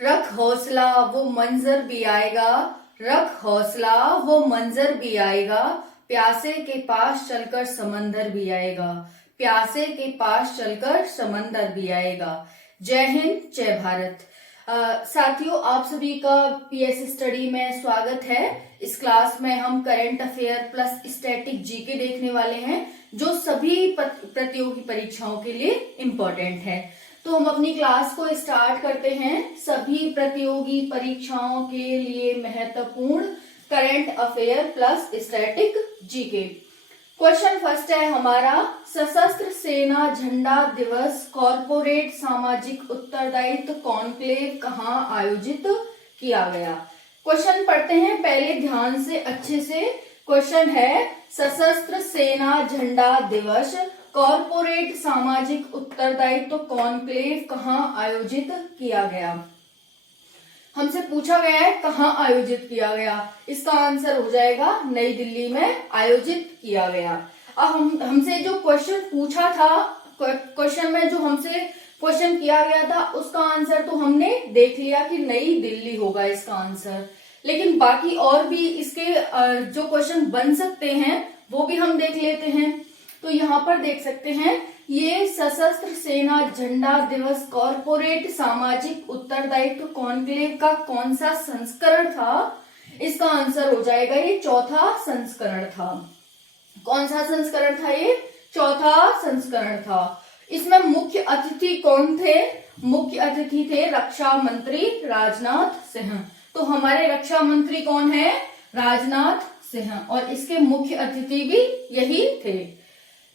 रख हौसला वो मंजर भी आएगा, रख हौसला वो मंजर भी आएगा, प्यासे के पास चलकर समंदर भी आएगा, प्यासे के पास चलकर समंदर भी आएगा। जय हिंद, जय भारत। साथियों, आप सभी का पीएस स्टडी में स्वागत है। इस क्लास में हम current affair plus static GK देखने वाले हैं, जो सभी प्रतियोगी परीक्षाओं के लिए इम्पोर्टेंट है। तो हम अपनी क्लास को स्टार्ट करते हैं। सभी प्रतियोगी परीक्षाओं के लिए महत्वपूर्ण current affair plus static GK. Question first है हमारा, सशस्त्र सेना झंडा दिवस कॉर्पोरेट सामाजिक उत्तरदायित्व कॉन्क्लेव कहाँ आयोजित किया गया। क्वेश्चन पढ़ते हैं पहले ध्यान से, अच्छे से। क्वेश्चन है, सशस्त्र सेना झंडा दिवस कॉर्पोरेट सामाजिक उत्तरदायित्व कॉन्क्लेव कहाँ आयोजित किया गया। हमसे पूछा गया है कहाँ आयोजित किया गया। इसका आंसर हो जाएगा नई दिल्ली में आयोजित किया गया। अब हमसे जो क्वेश्चन पूछा था, क्वेश्चन में जो हमसे क्वेश्चन किया गया था, उसका आंसर तो हमने देख लिया कि नई दिल्ली होगा इसका आंसर। लेकिन बाकी और भी इसके जो क्वेश्चन बन सकते हैं वो भी हम देख लेते हैं। तो यहाँ पर देख सकते हैं, ये सशस्त्र सेना झंडा दिवस कॉर्पोरेट सामाजिक उत्तरदायित्व कॉन्क्लेव का कौन सा संस्करण था। इसका आंसर हो जाएगा ये चौथा संस्करण था। कौन सा संस्करण था ये? चौथा संस्करण था। इसमें मुख्य अतिथि कौन थे? मुख्य अतिथि थे रक्षा मंत्री राजनाथ सिंह। तो हमारे रक्षा मंत्री कौन है? राजनाथ सिंह। और इसके मुख्य अतिथि भी यही थे।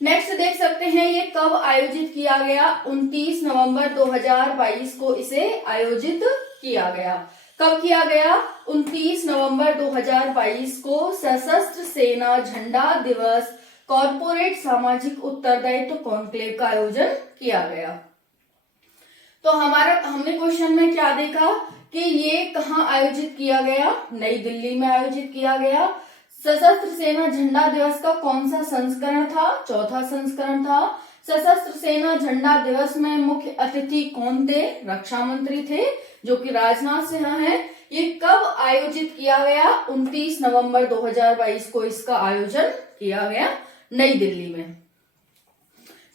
नेक्स्ट देख सकते हैं, ये कब आयोजित किया गया। 29 नवंबर 2022 को इसे आयोजित किया गया। कब किया गया? 29 नवंबर 2022 को सशस्त्र सेना झंडा दिवस कॉर्पोरेट सामाजिक उत्तरदायित्व कॉन्क्लेव का आयोजन किया गया। तो हमने क्वेश्चन में क्या देखा कि ये कहाँ आयोजित किया गया? नई दिल्ली में आयोजित किया गया। सशस्त्र सेना झंडा दिवस का कौन सा संस्करण था? चौथा संस्करण था। सशस्त्र सेना झंडा दिवस में मुख्य अतिथि कौन थे? रक्षा मंत्री थे, जो कि राजनाथ सिंह हैं। ये कब आयोजित किया गया? 29 नवंबर 2022 को इसका आयोजन किया गया नई दिल्ली में।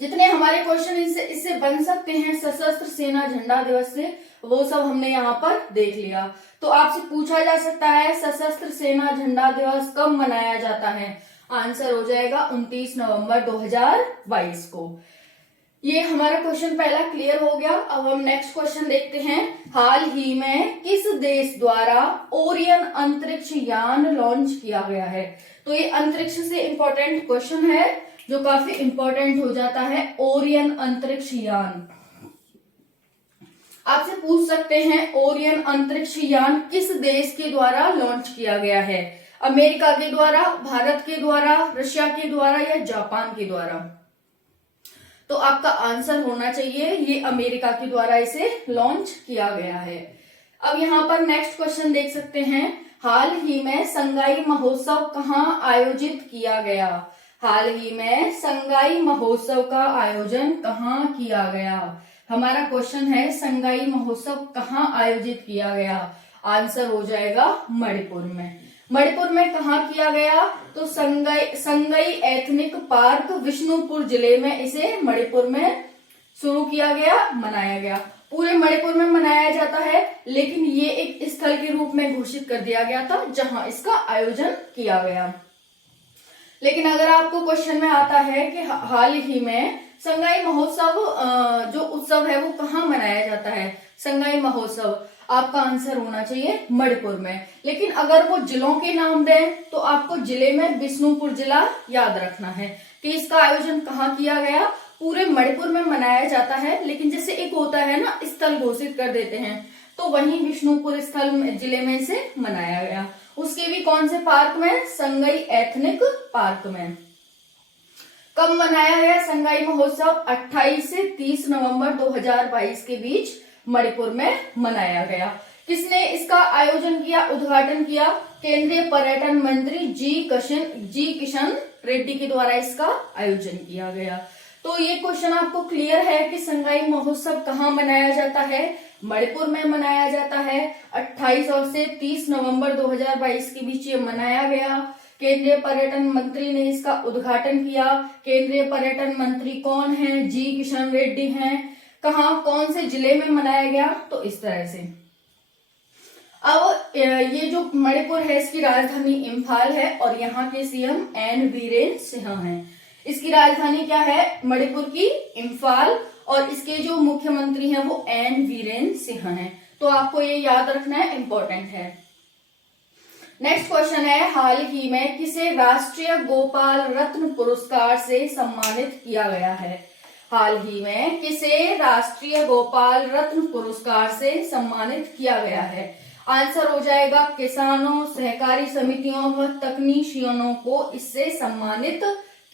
जितने हमारे क्वेश्चन इससे बन सकते हैं सशस्त्र सेना झंडा दिवस से, वो सब हमने यहाँ पर देख लिया। तो आपसे पूछा जा सकता है सशस्त्र सेना झंडा दिवस कब मनाया जाता है। आंसर हो जाएगा 29 नवंबर 2022 को। ये हमारा क्वेश्चन पहला क्लियर हो गया। अब हम नेक्स्ट क्वेश्चन देखते हैं। हाल ही में किस देश द्वारा ओरियन अंतरिक्ष यान लॉन्च किया गया है। तो ये अंतरिक्ष से इंपॉर्टेंट क्वेश्चन है, जो काफी इंपॉर्टेंट हो जाता है। ओरियन अंतरिक्ष यान आपसे पूछ सकते हैं, ओरियन अंतरिक्ष यान किस देश के द्वारा लॉन्च किया गया है। अमेरिका के द्वारा, भारत के द्वारा, रशिया के द्वारा या जापान के द्वारा। तो आपका आंसर होना चाहिए ये अमेरिका के द्वारा इसे लॉन्च किया गया है। अब यहाँ पर नेक्स्ट क्वेश्चन देख सकते हैं, हाल ही में संगाई महोत्सव कहाँ आयोजित किया गया। हाल ही में संगाई महोत्सव का आयोजन कहाँ किया गया। हमारा क्वेश्चन है, संगाई महोत्सव कहाँ आयोजित किया गया। आंसर हो जाएगा मणिपुर में। मणिपुर में कहाँ किया गया? तो संगाई एथनिक पार्क विष्णुपुर जिले में इसे मणिपुर में शुरू किया गया, मनाया गया। पूरे मणिपुर में मनाया जाता है, लेकिन ये एक स्थल के रूप में घोषित कर दिया गया था जहां इसका आयोजन किया गया। लेकिन अगर आपको क्वेश्चन में आता है कि हाल ही में संगाई महोत्सव जो उत्सव है वो कहाँ मनाया जाता है, संगाई महोत्सव, आपका आंसर होना चाहिए मणिपुर में। लेकिन अगर वो जिलों के नाम दें तो आपको जिले में विष्णुपुर जिला याद रखना है कि इसका आयोजन कहाँ किया गया। पूरे मणिपुर में मनाया जाता है, लेकिन जैसे एक होता है ना, स्थल घोषित कर देते हैं, तो वहीं विष्णुपुर जिले में इसे मनाया गया। उसके भी कौन से पार्क में? संगाई एथनिक पार्क में। कब मनाया गया संगाई महोत्सव? 28 से 30 नवंबर 2022 के बीच मणिपुर में मनाया गया। किसने इसका आयोजन किया, उद्घाटन किया? केंद्रीय पर्यटन मंत्री जी किशन रेड्डी के द्वारा इसका आयोजन किया गया। तो ये क्वेश्चन आपको क्लियर है कि संगाई महोत्सव कहाँ मनाया जाता है? मणिपुर में मनाया जाता है। 28 और से 30 नवंबर 2022 के बीच ये मनाया गया। केंद्रीय पर्यटन मंत्री ने इसका उद्घाटन किया। केंद्रीय पर्यटन मंत्री कौन है? जी किशन रेड्डी हैं। कहाँ, कौन से जिले में मनाया गया? तो इस तरह से। अब ये जो मणिपुर है इसकी राजधानी इम्फाल है और यहाँ के सीएम एन बीरेन सिंह हैं। इसकी राजधानी क्या है? मणिपुर की इम्फाल, और इसके जो मुख्यमंत्री हैं वो एन बीरेन सिंह हैं। तो आपको ये याद रखना है, इंपॉर्टेंट है। नेक्स्ट क्वेश्चन है, हाल ही में किसे राष्ट्रीय गोपाल रत्न पुरस्कार से सम्मानित किया गया है? हाल ही में किसे राष्ट्रीय गोपाल रत्न पुरस्कार से सम्मानित किया गया है? आंसर हो जाएगा किसानों, सहकारी समितियों व तकनीशियनों को इससे सम्मानित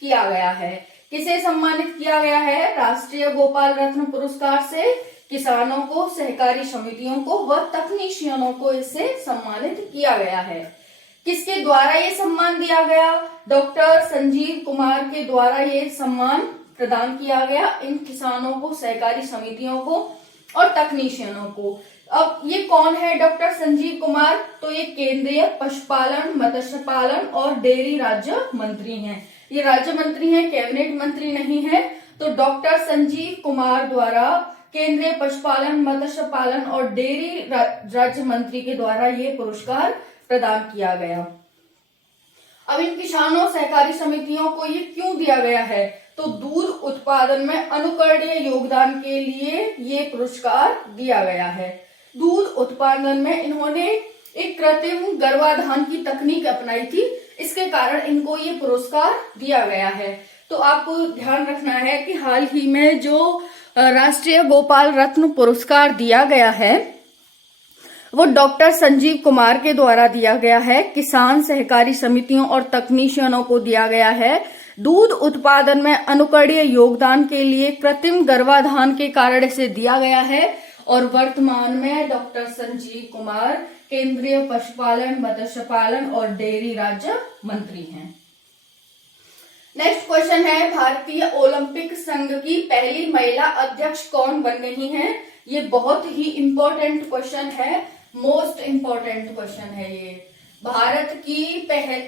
किया गया है। किसे सम्मानित किया गया है? राष्ट्रीय गोपाल रत्न पुरस्कार से किसानों को, सहकारी समितियों को व तकनीशियनों को इससे सम्मानित किया गया है। किसके द्वारा ये सम्मान दिया गया? डॉक्टर संजीव कुमार के द्वारा ये सम्मान प्रदान किया गया इन किसानों को, सहकारी समितियों को और तकनीशियनों को। अब ये कौन है डॉक्टर संजीव कुमार? तो ये केंद्रीय पशुपालन, मत्स्य पालन और डेयरी राज्य मंत्री हैं। ये राज्य मंत्री हैं, कैबिनेट मंत्री नहीं है। तो डॉक्टर संजीव कुमार द्वारा केंद्रीय पशुपालन, मत्स्य पालन और डेयरी राज्य मंत्री के द्वारा ये पुरस्कार प्रदान किया गया। अब इन किसानों, सहकारी समितियों को ये क्यों दिया गया है? तो दूध उत्पादन में अनुकरणीय योगदान के लिए ये पुरस्कार दिया गया है। दूध उत्पादन में इन्होंने एक कृत्रिम गर्भाधान की तकनीक अपनाई थी, इसके कारण इनको ये पुरस्कार दिया गया है। तो आपको ध्यान रखना है कि हाल ही में जो राष्ट्रीय गोपाल रत्न पुरस्कार दिया गया है वो डॉक्टर संजीव कुमार के द्वारा दिया गया है। किसान, सहकारी समितियों और तकनीशियनों को दिया गया है। दूध उत्पादन में अनुकरणीय योगदान के लिए कृत्रिम गर्भाधान के कारण इसे दिया गया है। और वर्तमान में डॉक्टर संजीव कुमार केंद्रीय पशुपालन, मत्स्य पालन और डेयरी राज्य मंत्री हैं। नेक्स्ट क्वेश्चन है, भारतीय ओलंपिक संघ की पहली महिला अध्यक्ष कौन बन रही हैं? ये बहुत ही इंपॉर्टेंट क्वेश्चन है, मोस्ट इंपॉर्टेंट क्वेश्चन है ये।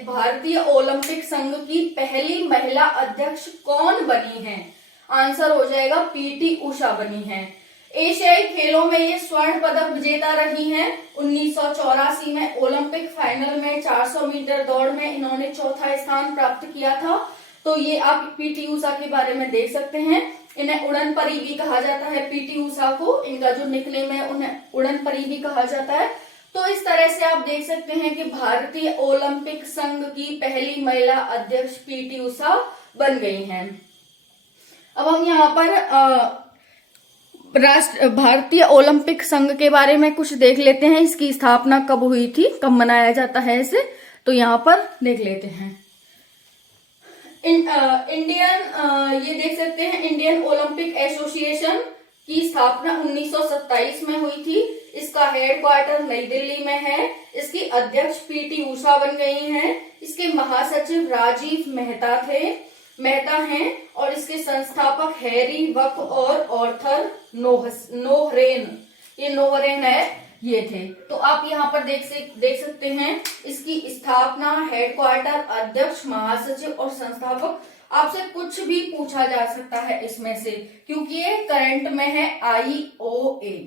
भारतीय ओलंपिक संघ की पहली महिला अध्यक्ष कौन बनी है? आंसर हो जाएगा पीटी उषा बनी है। एशियाई खेलों में ये स्वर्ण पदक विजेता रही हैं। 1984 में ओलंपिक फाइनल में 400 मीटर दौड़ में इन्होंने चौथा स्थान प्राप्त किया था। तो ये आप पीटी उषा के बारे में देख सकते हैं। इन्हें उड़न परी भी कहा जाता है। पीटी उषा को इनका जो निकनेम है उन्हें उड़न परी भी कहा जाता है। तो इस तरह से आप देख सकते हैं कि भारतीय ओलंपिक संघ की पहली महिला अध्यक्ष पीटी उषा बन गई हैं। अब हम यहाँ पर भारतीय ओलंपिक संघ के बारे में कुछ देख लेते हैं। इसकी स्थापना कब हुई थी, कब मनाया जाता है इसे, तो यहाँ पर देख लेते हैं। ये देख सकते हैं इंडियन ओलंपिक एसोसिएशन की स्थापना 1927 में हुई थी। इसका हेडक्वार्टर नई दिल्ली में है। इसकी अध्यक्ष पीटी उषा बन गई हैं। इसके महासचिव राजीव मेहता हैं और इसके संस्थापक हैरी वक और ऑर्थर नोहरेन ये थे। तो आप यहाँ पर देख सकते हैं इसकी स्थापना, हेडक्वार्टर, अध्यक्ष, महासचिव और संस्थापक। आपसे कुछ भी पूछा जा सकता है इसमें से, क्योंकि ये करंट में है IOA।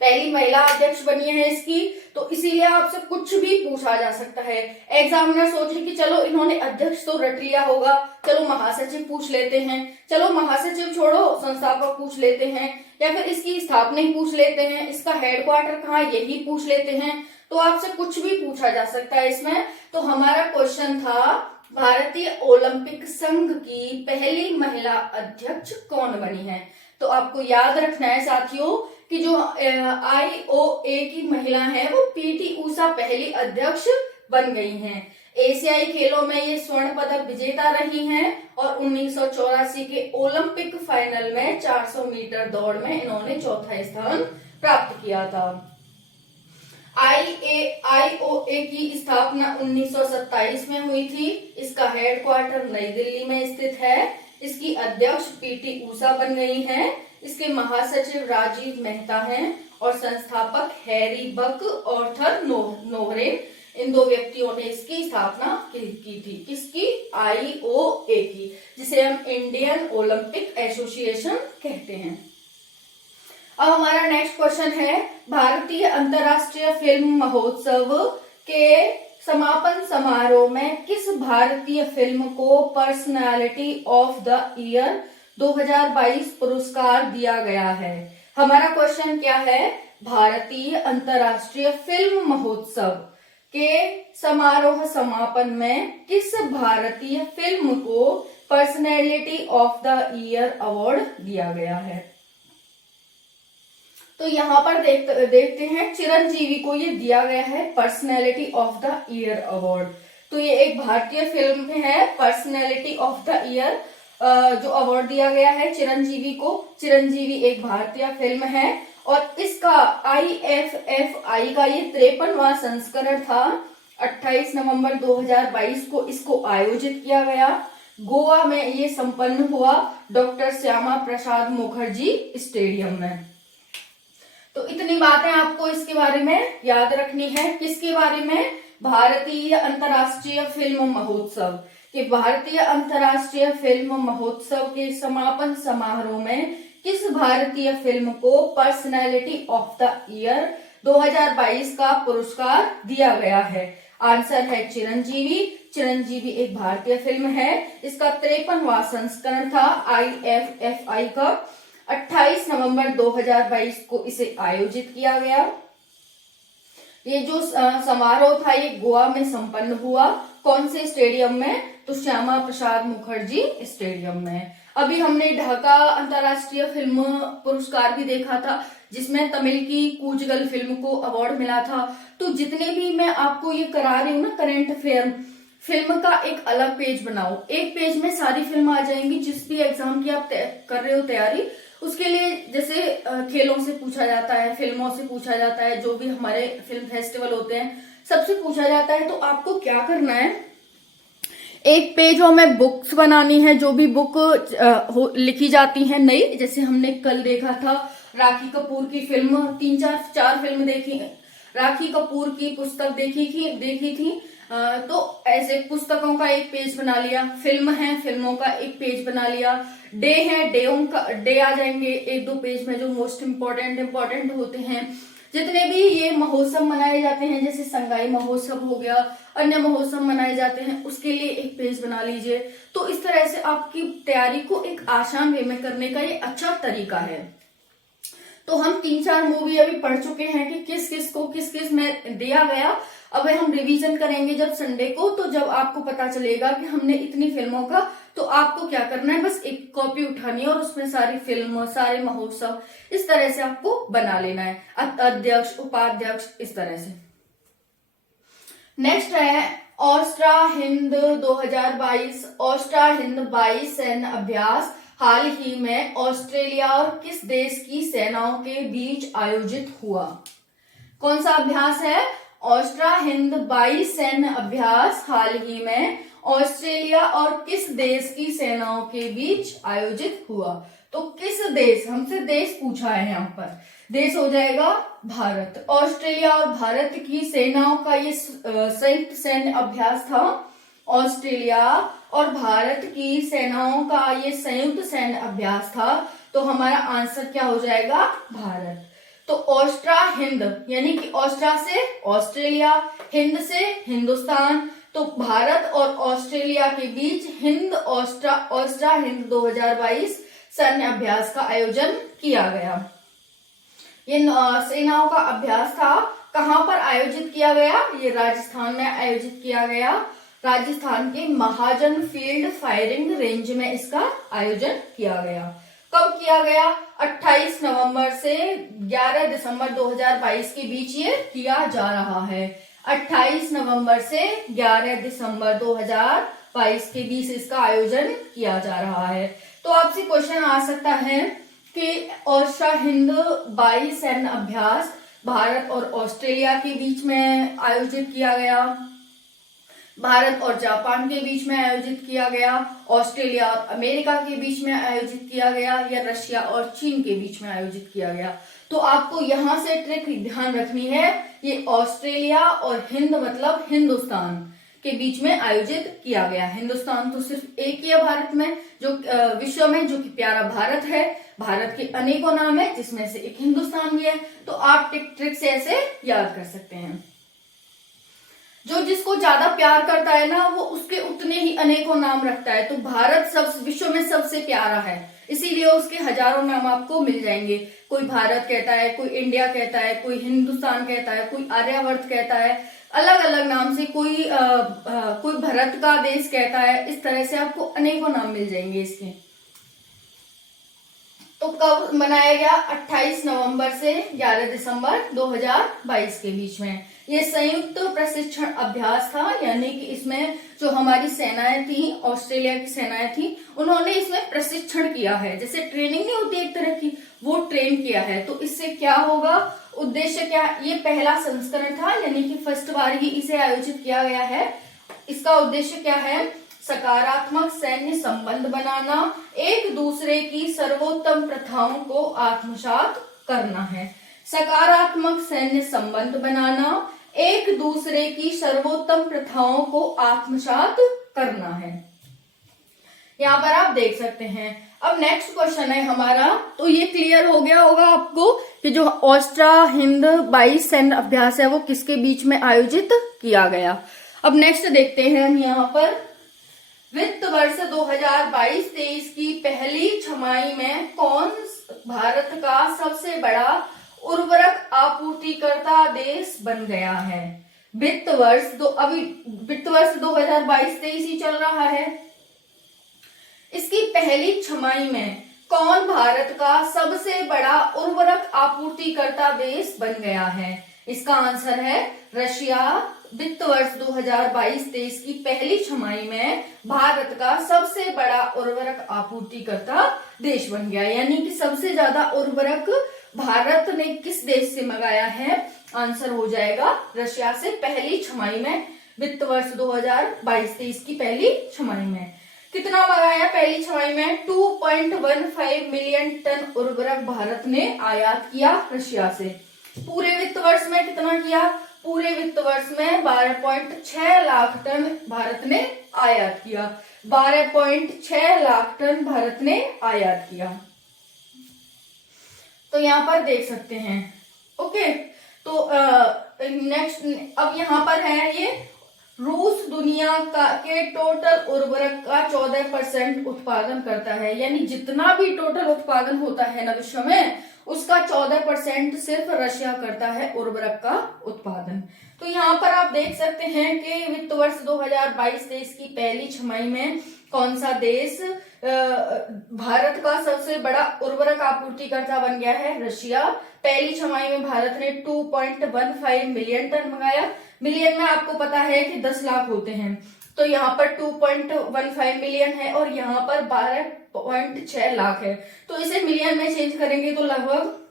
पहली महिला अध्यक्ष बनी है इसकी, तो इसीलिए आपसे कुछ भी पूछा जा सकता है। एग्जामिनर सोचे कि चलो इन्होंने अध्यक्ष तो रट लिया होगा, चलो महासचिव पूछ लेते हैं, चलो महासचिव छोड़ो संस्थापक पूछ लेते हैं, या फिर इसकी स्थापना ही पूछ लेते हैं, इसका हेडक्वार्टर कहाँ यही पूछ लेते हैं। तो आपसे कुछ भी पूछा जा सकता है इसमें। तो हमारा क्वेश्चन था भारतीय ओलंपिक संघ की पहली महिला अध्यक्ष कौन बनी है। तो आपको याद रखना है साथियों कि जो IOA की महिला है वो पीटी उषा पहली अध्यक्ष बन गई हैं। एशियाई खेलों में ये स्वर्ण पदक विजेता रही हैं और 1984 के ओलंपिक फाइनल में 400 मीटर दौड़ में इन्होंने चौथा स्थान प्राप्त किया था। IOA की स्थापना 1927 में हुई थी। इसका हेडक्वार्टर नई दिल्ली में स्थित है। इसकी अध्यक्ष पीटी ऊषा बन गई हैं। इसके महासचिव राजीव मेहता हैं और संस्थापक हैरी बक और थर नोहरेन, इन दो व्यक्तियों ने इसकी स्थापना की थी। किसकी? IOA की, जिसे हम इंडियन ओलंपिक एसोसिएशन कहते हैं। अब हमारा नेक्स्ट क्वेश्चन है, भारतीय अंतर्राष्ट्रीय फिल्म महोत्सव के समापन समारोह में किस भारतीय फिल्म को पर्सनालिटी ऑफ द ईयर 2022 पुरस्कार दिया गया है? हमारा क्वेश्चन क्या है, भारतीय अंतर्राष्ट्रीय फिल्म महोत्सव के समारोह समापन में किस भारतीय फिल्म को personality of the year award दिया गया है? तो यहाँ पर देखते हैं, चिरंजीवी को ये दिया गया है personality of the year award. तो ये एक भारतीय फिल्म है, पर्सनैलिटी ऑफ द ईयर जो अवार्ड दिया गया है चिरंजीवी को। चिरंजीवी एक भारतीय फिल्म है और इसका IFFI का ये 53वां संस्करण था। 28 नवंबर 2022 को इसको आयोजित किया गया। गोवा में ये संपन्न हुआ डॉक्टर श्यामा प्रसाद मुखर्जी स्टेडियम में। तो इतनी बातें आपको इसके बारे में याद रखनी है। किसके बारे में? भारतीय अंतर्राष्ट्रीय फिल्म महोत्सव के भारतीय अंतर्राष्ट्रीय फिल्म महोत्सव के समापन समारोह में किस भारतीय फिल्म को पर्सनैलिटी ऑफ द ईयर 2022 का पुरस्कार दिया गया है? आंसर है चिरंजीवी। चिरंजीवी एक भारतीय फिल्म है। इसका 53वां संस्करण था IFFI का। 28 नवंबर 2022 को इसे आयोजित किया गया। ये जो समारोह था ये गोवा में संपन्न हुआ। कौन से स्टेडियम में? तो श्यामा प्रसाद मुखर्जी स्टेडियम में। अभी हमने ढाका अंतर्राष्ट्रीय फिल्म पुरस्कार भी देखा था, जिसमें तमिल की कूचगल फिल्म को अवार्ड मिला था। तो जितने भी मैं आपको ये करा रही हूँ ना करंट अफेयर, फिल्म का एक अलग पेज बनाओ। एक पेज में सारी फिल्म आ जाएंगी। जिस भी एग्जाम की आप कर रहे हो तैयारी, उसके लिए जैसे खेलों से पूछा जाता है, फिल्मों से पूछा जाता है, जो भी हमारे फिल्म फेस्टिवल होते हैं सबसे पूछा जाता है। तो आपको क्या करना है, एक पेजों में बुक्स बनानी है। जो भी बुक लिखी जाती है नई, जैसे हमने कल देखा था राखी कपूर की फिल्म, 3-4 फिल्म देखी, राखी कपूर की पुस्तक देखी थी। तो ऐसे पुस्तकों का एक पेज बना लिया, फिल्म है फिल्मों का एक पेज बना लिया, डे है डे आ जाएंगे 1-2 पेज में जो मोस्ट इम्पोर्टेंट होते हैं। जितने भी ये महोत्सव मनाए जाते हैं, जैसे संगाई महोत्सव हो गया, अन्य महोत्सव मनाए जाते हैं, उसके लिए एक पेज बना लीजिए। तो इस तरह से आपकी तैयारी को एक आसान वे में करने का ये अच्छा तरीका है। तो हम 3-4 मूवी अभी पढ़ चुके हैं कि किस किस में दिया गया। अब हम रिवीजन करेंगे जब संडे को, तो जब आपको पता चलेगा कि हमने इतनी फिल्मों का, तो आपको क्या करना है, बस एक कॉपी उठानी है और उसमें सारी फिल्म, सारे महोत्सव इस तरह से आपको बना लेना है, अध्यक्ष उपाध्यक्ष इस तरह से। नेक्स्ट है ऑस्ट्रा हिंद 2022। ऑस्ट्रा हिंद 22 सैन्य अभ्यास हाल ही में ऑस्ट्रेलिया और किस देश की सेनाओं के बीच आयोजित हुआ? कौन सा अभ्यास है? ऑस्ट्रा हिंद 22 सैन्य अभ्यास हाल ही में ऑस्ट्रेलिया और किस देश की सेनाओं के बीच आयोजित हुआ? तो किस देश, हमसे देश पूछा है यहाँ पर, देश हो जाएगा भारत। ऑस्ट्रेलिया और भारत की सेनाओं का ये संयुक्त सैन्य अभ्यास था। ऑस्ट्रेलिया और भारत की सेनाओं का ये संयुक्त सैन्य अभ्यास था। तो हमारा आंसर क्या हो जाएगा? भारत। तो ऑस्ट्रा हिंद यानी कि ऑस्ट्रा से ऑस्ट्रेलिया, हिंद से हिंदुस्तान, तो भारत और ऑस्ट्रेलिया के बीच हिंद ऑस्ट्रा हिंद 2022 सैन्य अभ्यास का आयोजन किया गया। ये सेनाओं का अभ्यास था। कहां पर आयोजित किया गया? ये राजस्थान में आयोजित किया गया। राजस्थान के महाजन फील्ड फायरिंग रेंज में इसका आयोजन किया गया। कब किया गया? 28 नवंबर से 11 दिसंबर 2022 के बीच ये किया जा रहा है। 28 नवंबर से 11 दिसंबर 2022 के बीच इसका आयोजन किया जा रहा है। तो आपसे क्वेश्चन आ सकता है कि ऑस्ट्रा हिंद 22 सैन्य अभ्यास भारत और ऑस्ट्रेलिया के बीच में आयोजित किया गया। भारत और जापान के बीच में आयोजित किया गया, ऑस्ट्रेलिया और अमेरिका के बीच में आयोजित किया गया, या रशिया और चीन के बीच में आयोजित किया गया। तो आपको यहां से ट्रिक ध्यान रखनी है, ये ऑस्ट्रेलिया और हिंद मतलब हिंदुस्तान के बीच में आयोजित किया गया। हिंदुस्तान तो सिर्फ एक ही है भारत में, जो विश्व में, जो कि प्यारा भारत है। भारत के अनेकों नाम है जिसमें से एक हिंदुस्तान भी है। तो आप ट्रिक से ऐसे याद कर सकते हैं। जो जिसको ज्यादा प्यार करता है ना, वो उसके उतने ही अनेकों नाम रखता है। तो भारत सब विश्व में सबसे प्यारा है, इसीलिए उसके हजारों नाम आपको मिल जाएंगे। कोई भारत कहता है, कोई इंडिया कहता है, कोई हिंदुस्तान कहता है, कोई आर्यावर्त कहता है, अलग अलग नाम से। कोई भारत का देश कहता है। इस तरह से आपको अनेकों नाम मिल जाएंगे इसके। तो कब मनाया गया? 28 नवंबर से 11 दिसंबर 2022 के बीच में। ये संयुक्त प्रशिक्षण अभ्यास था, यानी कि इसमें जो हमारी सेनाएं थी, ऑस्ट्रेलिया की सेनाएं थी, उन्होंने इसमें प्रशिक्षण किया है। जैसे ट्रेनिंग नहीं होती एक तरह की, वो ट्रेन किया है। तो इससे क्या होगा, उद्देश्य क्या? ये पहला संस्करण था, यानी कि फर्स्ट बार ही इसे आयोजित किया गया है। इसका उद्देश्य क्या है? सकारात्मक सैन्य संबंध बनाना, एक दूसरे की सर्वोत्तम प्रथाओं को आत्मसात करना है। सकारात्मक सैन्य संबंध बनाना, एक दूसरे की सर्वोत्तम प्रथाओं को आत्मसात करना है। यहाँ पर आप देख सकते हैं। अब नेक्स्ट क्वेश्चन है हमारा। तो ये क्लियर हो गया होगा आपको कि जो ऑस्ट्रा हिंद 22 सैन्य अभ्यास है वो किसके बीच में आयोजित किया गया। अब नेक्स्ट देखते हैं हम यहाँ पर। वित्त वर्ष 2022-23 की पहली छमाही में कौन भारत का सबसे बड़ा उर्वरक आपूर्तिकर्ता देश बन गया है? वित्त वर्ष 2022-23 ही चल रहा है। इसकी पहली छमाही में कौन भारत का सबसे बड़ा उर्वरक आपूर्तिकर्ता देश बन गया है? इसका आंसर है रशिया। वित्त वर्ष 2022-23 की पहली छमाही में भारत का सबसे बड़ा उर्वरक आपूर्तिकर्ता देश बन गया, यानी कि सबसे ज्यादा उर्वरक भारत ने किस देश से मंगाया है? आंसर हो जाएगा रशिया से, पहली छमाही में। वित्त वर्ष 2022-23 की पहली छमाही में कितना मंगाया? पहली छमाही में 2.15 मिलियन टन उर्वरक भारत ने आयात किया रशिया से। पूरे वित्त वर्ष में कितना किया? पूरे वित्त वर्ष में 12.6 लाख टन भारत ने आयात किया। 12.6 लाख टन भारत ने आयात किया। तो यहाँ पर देख सकते हैं। ओके, तो नेक्स्ट अब यहाँ पर है ये रूस दुनिया के टोटल उर्वरक का 14% उत्पादन करता है, यानी जितना भी टोटल उत्पादन होता है ना विश्व में, उसका 14% सिर्फ रशिया करता है उर्वरक का उत्पादन। तो यहाँ पर आप देख सकते हैं कि वित्त वर्ष 2022-23 की पहली छमाही में कौन सा देश भारत का सबसे बड़ा उर्वरक आपूर्तिकर्ता बन गया है? रशिया। पहली छमाही में भारत ने 2.15 मिलियन टन मंगाया। मिलियन में आपको पता है कि 10 लाख होते हैं, तो यहाँ पर 2.15 मिलियन है और यहाँ पर 12.6 लाख है। तो इसे मिलियन में चेंज करेंगे तो लगभग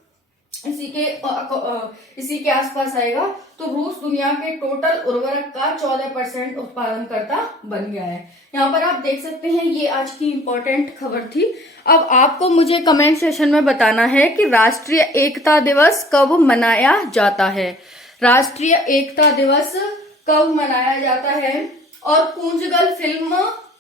इसी के आसपास आएगा। तो रूस दुनिया के टोटल उर्वरक का 14% उत्पादनकर्ता बन गया है। यहाँ पर आप देख सकते हैं, ये आज की इंपॉर्टेंट खबर थी। अब आपको मुझे कमेंट सेशन में बताना है कि राष्ट्रीय एकता दिवस कब मनाया जाता है। राष्ट्रीय एकता दिवस कब मनाया जाता है और पूंजगल फिल्म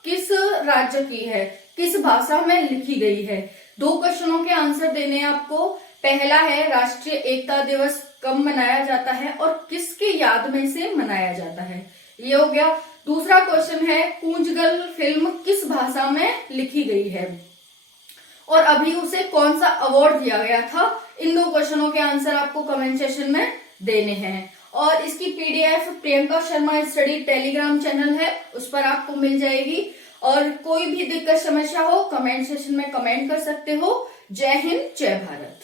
किस राज्य की है, किस भाषा में लिखी गई है? 2 क्वेश्चनों के आंसर देने हैं आपको। पहला है राष्ट्रीय एकता दिवस कब मनाया जाता है और किसके याद में से मनाया जाता है, ये हो गया। दूसरा क्वेश्चन है पूंजगल फिल्म किस भाषा में लिखी गई है और अभी उसे कौन सा अवार्ड दिया गया था। इन 2 क्वेश्चनों के आंसर आपको कमेंट सेशन में देने हैं। और इसकी PDF Priyanka Sharma study Telegram channel है, उस पर आपको मिल जाएगी। और कोई भी दिक्कत समस्या हो कमेंट सेशन में कमेंट कर सकते हो। जय हिंद, जय भारत।